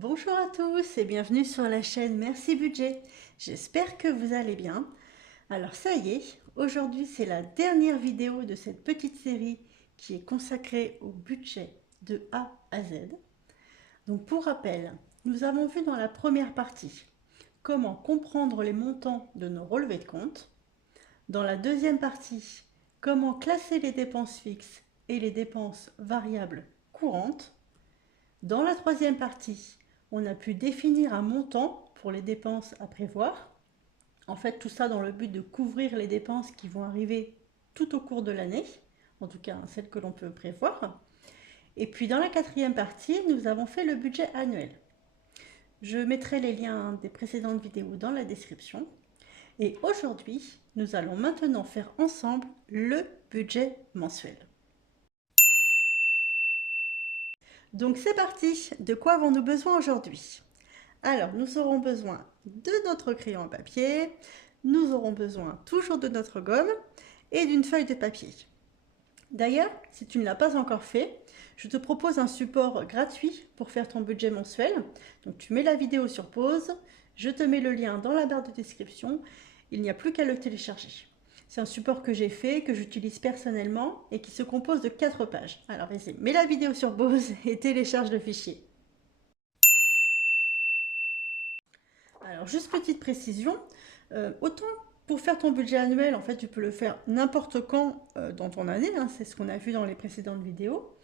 Bonjour à tous et bienvenue sur la chaîne Merci Budget. J'espère que vous allez bien. Alors ça y est, aujourd'hui c'est la dernière vidéo de cette petite série qui est consacrée au budget de A à Z. Donc pour rappel, nous avons vu dans la première partie comment comprendre les montants de nos relevés de compte. Dans la deuxième partie, comment classer les dépenses fixes et les dépenses variables courantes. Dans la troisième partie, on a pu définir un montant pour les dépenses à prévoir. En fait, tout ça dans le but de couvrir les dépenses qui vont arriver tout au cours de l'année, en tout cas celles que l'on peut prévoir. Et puis dans la quatrième partie, nous avons fait le budget annuel. Je mettrai les liens des précédentes vidéos dans la description. Et aujourd'hui, nous allons maintenant faire ensemble le budget mensuel. Donc c'est parti, de quoi avons-nous besoin aujourd'hui? Alors, nous aurons besoin de notre crayon à papier, nous aurons besoin toujours de notre gomme et d'une feuille de papier. D'ailleurs, si tu ne l'as pas encore fait, je te propose un support gratuit pour faire ton budget mensuel. Donc tu mets la vidéo sur pause, je te mets le lien dans la barre de description, il n'y a plus qu'à le télécharger. C'est un support que j'ai fait, que j'utilise personnellement et qui se compose de 4 pages. Alors vas-y, mets la vidéo sur pause et télécharge le fichier. Alors juste petite précision, autant pour faire ton budget annuel, en fait tu peux le faire n'importe quand dans ton année, hein, c'est ce qu'on a vu dans les précédentes vidéos.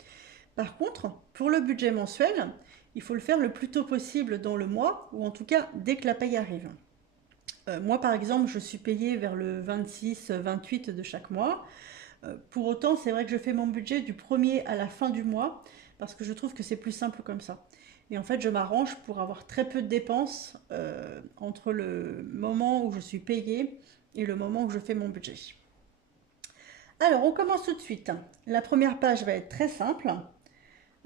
Par contre, pour le budget mensuel, il faut le faire le plus tôt possible dans le mois, ou en tout cas dès que la paye arrive. Moi par exemple, je suis payée vers le 26-28 de chaque mois. Pour autant, c'est vrai que je fais mon budget du 1er à la fin du mois, parce que je trouve que c'est plus simple comme ça. Et en fait, je m'arrange pour avoir très peu de dépenses entre le moment où je suis payée et le moment où je fais mon budget. Alors, on commence tout de suite. La première page va être très simple.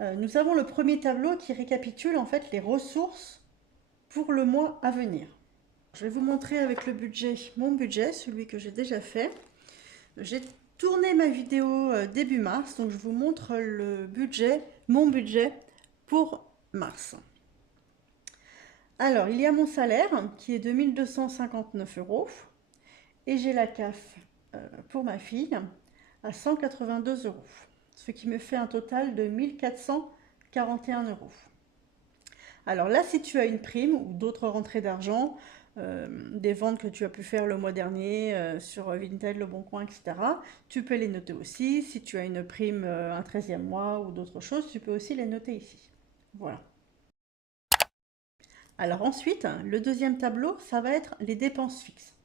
Nous avons le premier tableau qui récapitule en fait les ressources pour le mois à venir. Je vais vous montrer avec le budget, mon budget, celui que j'ai déjà fait. J'ai tourné ma vidéo début mars, donc je vous montre le budget, mon budget pour mars. Alors, il y a mon salaire qui est de 1 259 € et j'ai la CAF pour ma fille à 182 €, ce qui me fait un total de 1 441 €. Alors là, si tu as une prime ou d'autres rentrées d'argent, des ventes que tu as pu faire le mois dernier sur Vinted, Le Bon Coin, etc., tu peux les noter aussi. Si tu as une prime, un 13e mois ou d'autres choses, tu peux aussi les noter ici. Voilà. Alors ensuite, le deuxième tableau, ça va être les dépenses fixes.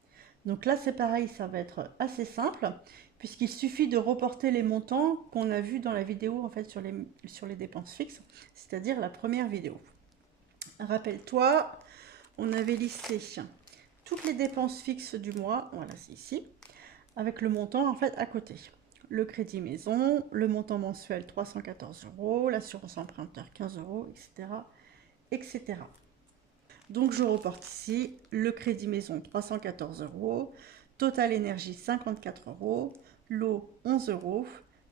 Donc là, c'est pareil, ça va être assez simple, puisqu'il suffit de reporter les montants qu'on a vus dans la vidéo en fait, sur les dépenses fixes, c'est-à-dire la première vidéo. Rappelle-toi, on avait listé toutes les dépenses fixes du mois, voilà, c'est ici, avec le montant en fait à côté. Le crédit maison, le montant mensuel 314 €, l'assurance emprunteur 15 €, etc., etc. Donc je reporte ici le crédit maison 314 €, Total Énergie 54 €, l'eau 11 €,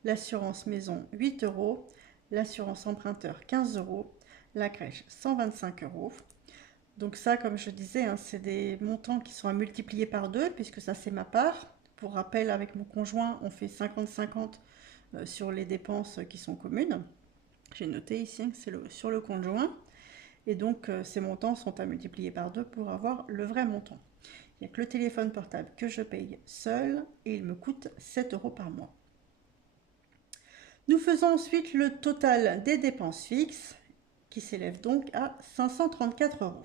l'assurance maison 8 €, l'assurance emprunteur 15 €, la crèche 125 €. Donc ça, comme je disais, hein, c'est des montants qui sont à multiplier par 2, puisque ça c'est ma part. Pour rappel, avec mon conjoint, on fait 50-50 sur les dépenses qui sont communes. J'ai noté ici que c'est sur le conjoint. Et donc ces montants sont à multiplier par 2 pour avoir le vrai montant. Il n'y a que le téléphone portable que je paye seul et il me coûte 7 € par mois. Nous faisons ensuite le total des dépenses fixes qui s'élève donc à 534 €.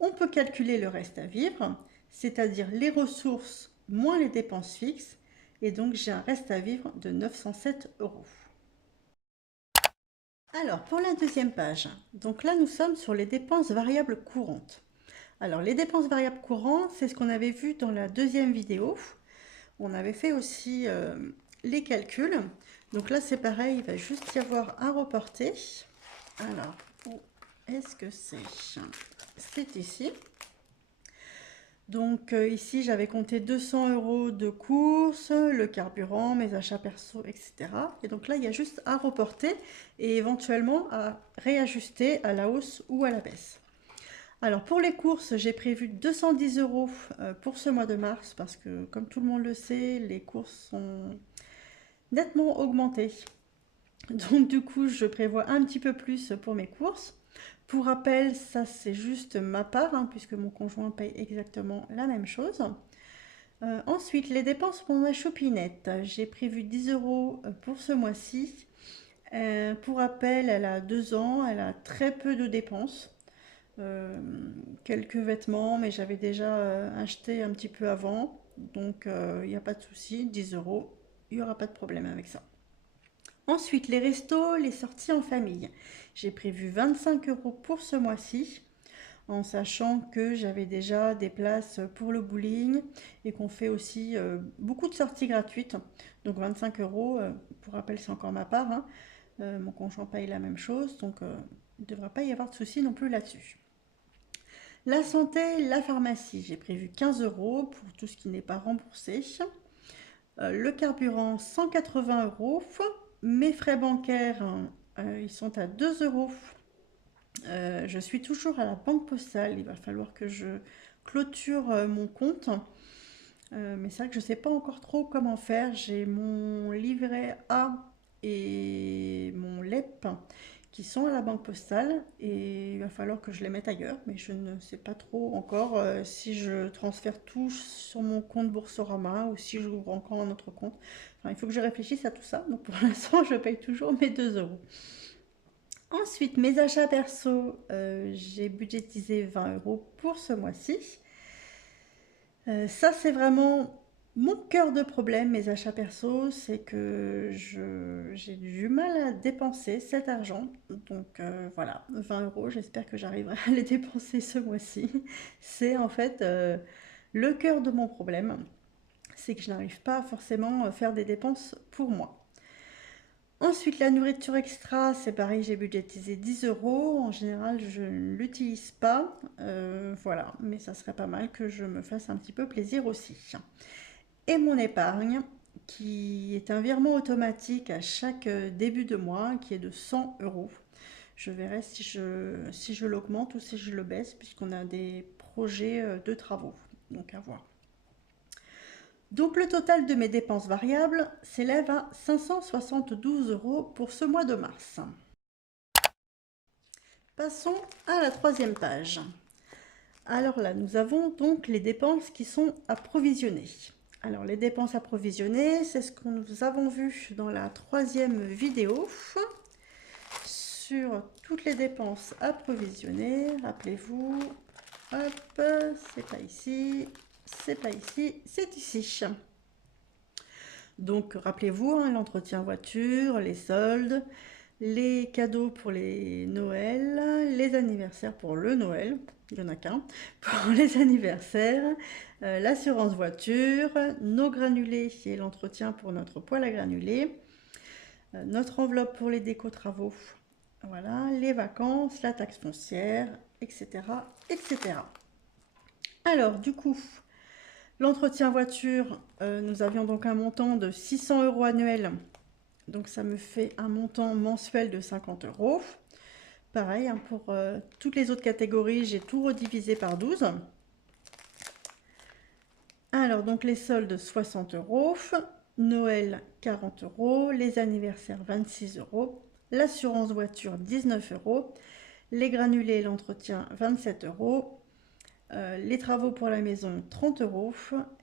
On peut calculer le reste à vivre, c'est-à-dire les ressources moins les dépenses fixes, et donc j'ai un reste à vivre de 907 €. Alors, pour la deuxième page, donc là nous sommes sur les dépenses variables courantes. Alors, les dépenses variables courantes, c'est ce qu'on avait vu dans la deuxième vidéo. On avait fait aussi les calculs. Donc là, c'est pareil, il va juste y avoir un reporté. Alors, où est-ce que c'est? C'est ici. Donc ici, j'avais compté 200 € de courses, le carburant, mes achats perso, etc. Et donc là, il y a juste à reporter et éventuellement à réajuster à la hausse ou à la baisse. Alors pour les courses, j'ai prévu 210 € pour ce mois de mars parce que comme tout le monde le sait, les courses sont nettement augmentées. Donc du coup, je prévois un petit peu plus pour mes courses. Pour rappel, ça c'est juste ma part, hein, puisque mon conjoint paye exactement la même chose. Ensuite, les dépenses pour ma chopinette. J'ai prévu 10 € pour ce mois-ci. Pour rappel, elle a 2 ans, elle a très peu de dépenses. Euh, Quelques vêtements, mais j'avais déjà acheté un petit peu avant. Donc il n'y a pas de souci, 10 €, il n'y aura pas de problème avec ça. Ensuite, les restos, les sorties en famille. J'ai prévu 25 € pour ce mois-ci, en sachant que j'avais déjà des places pour le bowling et qu'on fait aussi beaucoup de sorties gratuites. Donc 25 €, pour rappel, c'est encore ma part, hein. Mon conjoint paye la même chose, donc il ne devrait pas y avoir de souci non plus là-dessus. La santé, la pharmacie, j'ai prévu 15 € pour tout ce qui n'est pas remboursé. Le carburant, 180 €. Mes frais bancaires, ils sont à 2 €. Je suis toujours à la banque postale. Il va falloir que je clôture mon compte. Mais c'est vrai que je ne sais pas encore trop comment faire. J'ai mon livret A et mon LEP qui sont à la banque postale et il va falloir que je les mette ailleurs. Mais je ne sais pas trop encore si je transfère tout sur mon compte Boursorama ou si j'ouvre encore un autre compte. Enfin, il faut que je réfléchisse à tout ça. Donc pour l'instant, je paye toujours mes 2 €. Ensuite, mes achats perso, j'ai budgétisé 20 € pour ce mois-ci. Ça, c'est vraiment mon cœur de problème, mes achats perso, c'est que j'ai du mal à dépenser cet argent. Donc voilà, 20 €, j'espère que j'arriverai à les dépenser ce mois-ci. C'est en fait le cœur de mon problème, c'est que je n'arrive pas forcément à faire des dépenses pour moi. Ensuite, la nourriture extra, c'est pareil, j'ai budgétisé 10 €. En général, je ne l'utilise pas. Voilà, mais ça serait pas mal que je me fasse un petit peu plaisir aussi. Et mon épargne, qui est un virement automatique à chaque début de mois, qui est de 100 €. Je verrai si je l'augmente ou si je le baisse, puisqu'on a des projets de travaux. Donc à voir. Donc le total de mes dépenses variables s'élève à 572 € pour ce mois de mars. Passons à la troisième page. Alors là, nous avons donc les dépenses qui sont approvisionnées. Alors les dépenses approvisionnées, c'est ce que nous avons vu dans la troisième vidéo sur toutes les dépenses approvisionnées. Rappelez-vous, hop, c'est pas ici, c'est pas ici, c'est ici. Donc rappelez-vous, hein, l'entretien voiture, les soldes, les cadeaux pour les Noëls, les anniversaires pour le Noël, il n'y en a qu'un, pour les anniversaires, l'assurance voiture, nos granulés et l'entretien pour notre poêle à granulés, notre enveloppe pour les déco-travaux, voilà, les vacances, la taxe foncière, etc., etc. Alors, du coup, l'entretien voiture, nous avions donc un montant de 600 € annuel. Donc ça me fait un montant mensuel de 50 €. Pareil, hein, pour toutes les autres catégories, j'ai tout redivisé par 12. Alors, donc les soldes, 60 €. Noël, 40 €. Les anniversaires, 26 €. L'assurance voiture, 19 €. Les granulés et l'entretien, 27 €. Les travaux pour la maison, 30 €.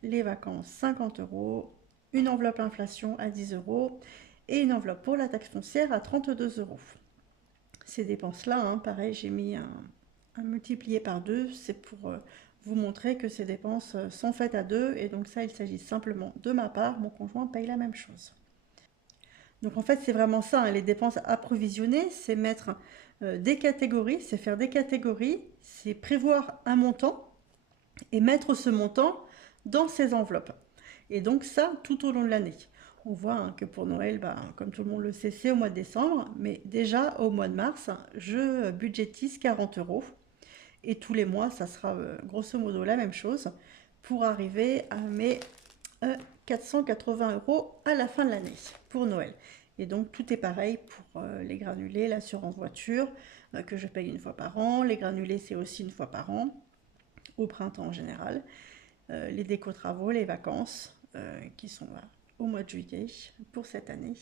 Les vacances, 50 €. Une enveloppe inflation à 10 € et une enveloppe pour la taxe foncière à 32 €. Ces dépenses-là, hein, pareil, j'ai mis un multiplié par 2, c'est pour vous montrer que ces dépenses sont faites à deux, et donc ça, il s'agit simplement de ma part, mon conjoint paye la même chose. Donc en fait, c'est vraiment ça, hein, les dépenses approvisionnées, c'est mettre des catégories, c'est faire des catégories, c'est prévoir un montant et mettre ce montant dans ces enveloppes. Et donc ça, tout au long de l'année. On voit hein, que pour Noël, bah, comme tout le monde le sait, c'est au mois de décembre, mais déjà au mois de mars, je budgétise 40 €. Et tous les mois, ça sera grosso modo la même chose pour arriver à mes 480 € à la fin de l'année pour Noël. Et donc tout est pareil pour les granulés, l'assurance voiture que je paye une fois par an. Les granulés, c'est aussi une fois par an, au printemps en général. Les déco-travaux, les vacances qui sont au mois de juillet pour cette année.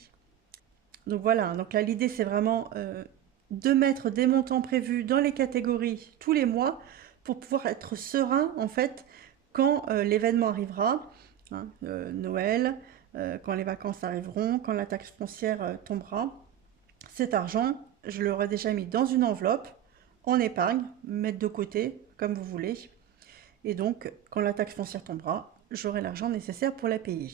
Donc voilà, donc là l'idée c'est vraiment de mettre des montants prévus dans les catégories tous les mois pour pouvoir être serein en fait quand l'événement arrivera, hein, Noël, quand les vacances arriveront, quand la taxe foncière tombera. Cet argent, je l'aurai déjà mis dans une enveloppe, en épargne, mettre de côté comme vous voulez. Et donc quand la taxe foncière tombera, j'aurai l'argent nécessaire pour la payer.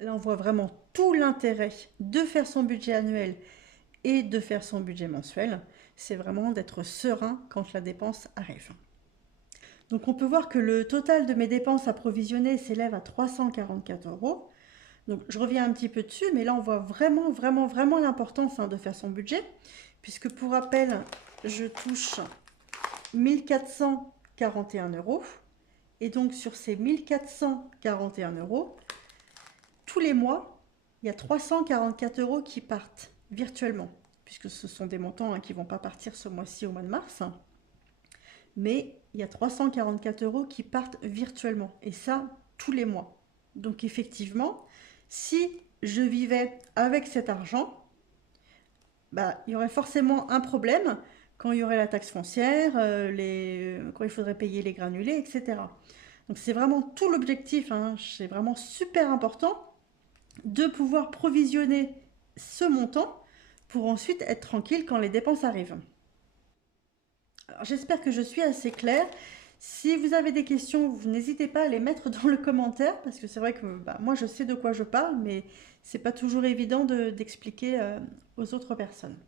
Là, on voit vraiment tout l'intérêt de faire son budget annuel et de faire son budget mensuel. C'est vraiment d'être serein quand la dépense arrive. Donc, on peut voir que le total de mes dépenses approvisionnées s'élève à 344 €. Donc, je reviens un petit peu dessus, mais là, on voit vraiment l'importance de faire son budget. Puisque, pour rappel, je touche 1441 €. Et donc, sur ces 1441 €, tous les mois, il y a 344 € qui partent virtuellement, puisque ce sont des montants qui ne vont pas partir ce mois-ci au mois de mars. Mais il y a 344 € qui partent virtuellement, et ça, tous les mois. Donc effectivement, si je vivais avec cet argent, il y aurait forcément un problème quand il y aurait la taxe foncière, quand il faudrait payer les granulés, etc. Donc c'est vraiment tout l'objectif, c'est vraiment super important de pouvoir provisionner ce montant pour ensuite être tranquille quand les dépenses arrivent. Alors, j'espère que je suis assez claire. Si vous avez des questions, vous n'hésitez pas à les mettre dans le commentaire, parce que c'est vrai que moi je sais de quoi je parle, mais c'est pas toujours évident d'expliquer aux autres personnes.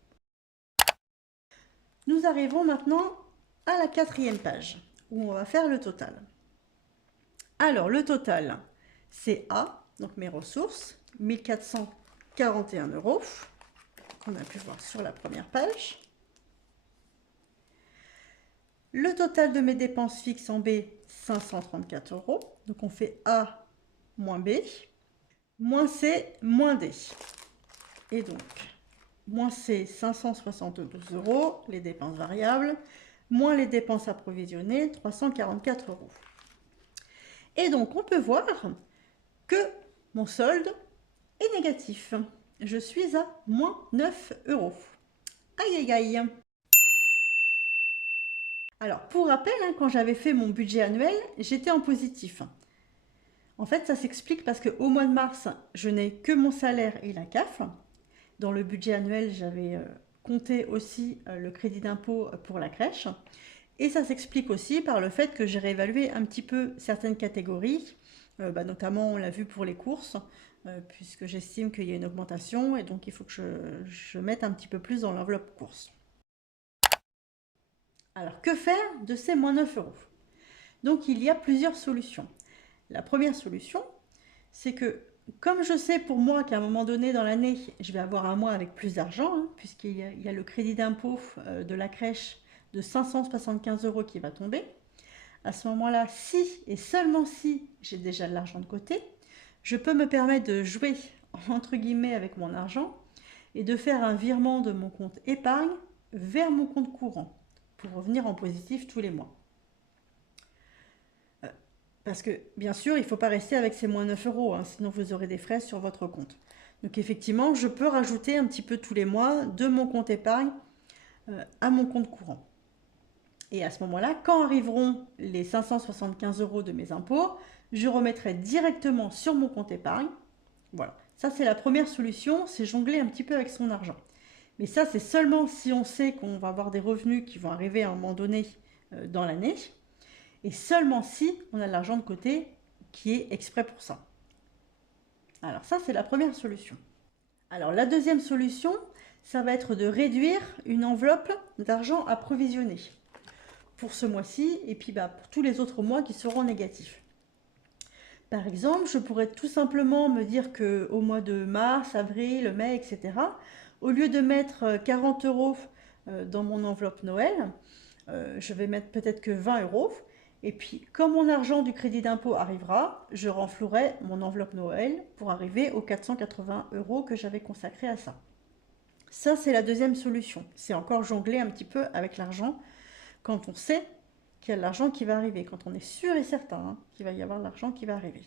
Nous arrivons maintenant à la 4e page, où on va faire le total. Alors le total, c'est A, donc mes ressources, 1441 €, qu'on a pu voir sur la première page. Le total de mes dépenses fixes en B, 534 €. Donc on fait A moins B, moins C, moins D. Et donc, moins C, 572 €, les dépenses variables, moins les dépenses approvisionnées, 344 €. Et donc, on peut voir que mon solde est négatif. Je suis à moins 9 €. Aïe, aïe, aïe. Alors, pour rappel, quand j'avais fait mon budget annuel, j'étais en positif. En fait, ça s'explique parce qu'au mois de mars, je n'ai que mon salaire et la CAF. Dans le budget annuel, j'avais compté aussi le crédit d'impôt pour la crèche. Et ça s'explique aussi par le fait que j'ai réévalué un petit peu certaines catégories, notamment on l'a vu pour les courses, puisque j'estime qu'il y a une augmentation et donc il faut que je mette un petit peu plus dans l'enveloppe course. Alors que faire de ces moins 9 €? Donc il y a plusieurs solutions. La première solution, c'est que comme je sais pour moi qu'à un moment donné dans l'année, je vais avoir un mois avec plus d'argent, puisqu'il y a le crédit d'impôt de la crèche de 575 € qui va tomber. À ce moment-là, si et seulement si j'ai déjà de l'argent de côté, je peux me permettre de jouer entre guillemets avec mon argent et de faire un virement de mon compte épargne vers mon compte courant pour revenir en positif tous les mois. Parce que bien sûr, il ne faut pas rester avec ces moins 9 €, sinon vous aurez des frais sur votre compte. Donc effectivement, je peux rajouter un petit peu tous les mois de mon compte épargne à mon compte courant. Et à ce moment-là, quand arriveront les 575 € de mes impôts, je remettrai directement sur mon compte épargne. Voilà, ça c'est la première solution, c'est jongler un petit peu avec son argent. Mais ça, c'est seulement si on sait qu'on va avoir des revenus qui vont arriver à un moment donné dans l'année. Et seulement si on a de l'argent de côté qui est exprès pour ça. Alors ça, c'est la première solution. Alors la deuxième solution, ça va être de réduire une enveloppe d'argent à provisionner pour ce mois-ci et puis pour tous les autres mois qui seront négatifs. Par exemple, je pourrais tout simplement me dire qu'au mois de mars, avril, mai, etc., au lieu de mettre 40 € dans mon enveloppe Noël, je vais mettre peut-être que 20 euros. Et puis, quand mon argent du crédit d'impôt arrivera, je renflouerai mon enveloppe Noël pour arriver aux 480 euros que j'avais consacrés à ça. Ça, c'est la deuxième solution. C'est encore jongler un petit peu avec l'argent quand on sait qu'il y a de l'argent qui va arriver, quand on est sûr et certain qu'il va y avoir de l'argent qui va arriver.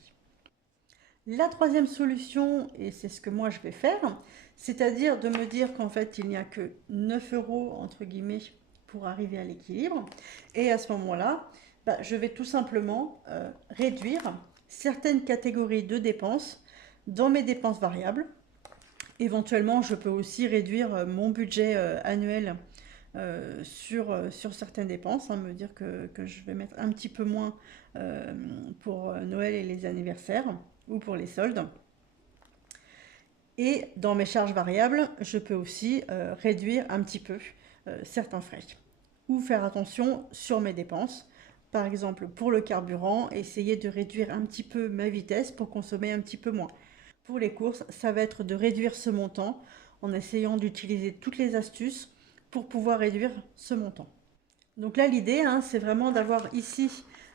La troisième solution, et c'est ce que moi je vais faire, c'est-à-dire de me dire qu'en fait il n'y a que 9 euros entre guillemets pour arriver à l'équilibre. Et à ce moment-là, je vais tout simplement réduire certaines catégories de dépenses dans mes dépenses variables. Éventuellement, je peux aussi réduire mon budget annuel sur certaines dépenses, me dire que je vais mettre un petit peu moins pour Noël et les anniversaires ou pour les soldes. Et dans mes charges variables, je peux aussi réduire un petit peu certains frais ou faire attention sur mes dépenses. Par exemple, pour le carburant, essayer de réduire un petit peu ma vitesse pour consommer un petit peu moins. Pour les courses, ça va être de réduire ce montant en essayant d'utiliser toutes les astuces pour pouvoir réduire ce montant. Donc là, l'idée, c'est vraiment d'avoir ici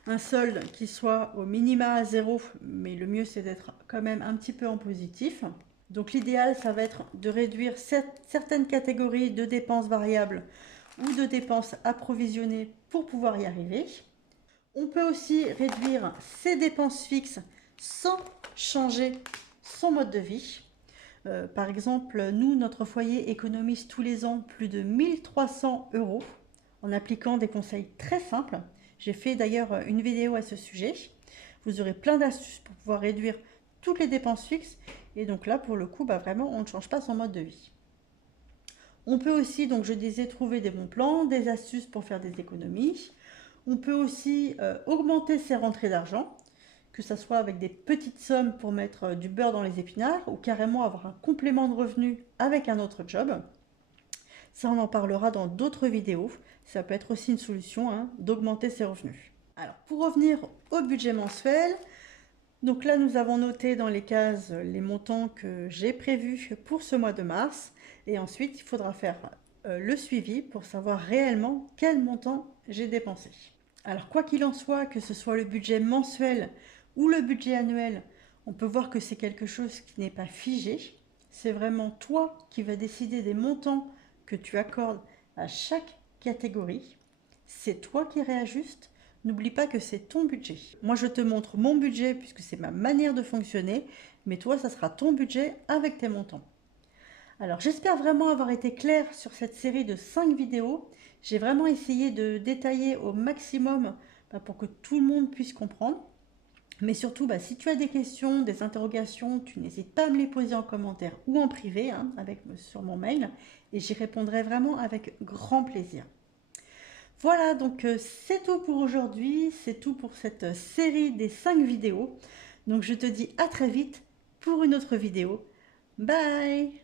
un solde qui soit au minima à 0, mais le mieux, c'est d'être quand même un petit peu en positif. Donc l'idéal, ça va être de réduire certaines catégories de dépenses variables ou de dépenses approvisionnées pour pouvoir y arriver. On peut aussi réduire ses dépenses fixes sans changer son mode de vie. Par exemple, nous, notre foyer économise tous les ans plus de 1300 euros en appliquant des conseils très simples. J'ai fait d'ailleurs une vidéo à ce sujet. Vous aurez plein d'astuces pour pouvoir réduire toutes les dépenses fixes. Et donc là, pour le coup, vraiment, on ne change pas son mode de vie. On peut aussi, donc je disais, trouver des bons plans, des astuces pour faire des économies. On peut aussi augmenter ses rentrées d'argent, que ce soit avec des petites sommes pour mettre du beurre dans les épinards ou carrément avoir un complément de revenus avec un autre job. Ça, on en parlera dans d'autres vidéos. Ça peut être aussi une solution d'augmenter ses revenus. Alors, pour revenir au budget mensuel, donc là, nous avons noté dans les cases les montants que j'ai prévus pour ce mois de mars. Et ensuite, il faudra faire le suivi pour savoir réellement quel montant j'ai dépensé. Alors, quoi qu'il en soit, que ce soit le budget mensuel ou le budget annuel, on peut voir que c'est quelque chose qui n'est pas figé. C'est vraiment toi qui vas décider des montants que tu accordes à chaque catégorie. C'est toi qui réajustes. N'oublie pas que c'est ton budget. Moi, je te montre mon budget puisque c'est ma manière de fonctionner, mais toi, ça sera ton budget avec tes montants. Alors, j'espère vraiment avoir été claire sur cette série de 5 vidéos. J'ai vraiment essayé de détailler au maximum pour que tout le monde puisse comprendre. Mais surtout, si tu as des questions, des interrogations, tu n'hésites pas à me les poser en commentaire ou en privé sur mon mail et j'y répondrai vraiment avec grand plaisir. Voilà, donc c'est tout pour aujourd'hui, c'est tout pour cette série des 5 vidéos. Donc je te dis à très vite pour une autre vidéo. Bye!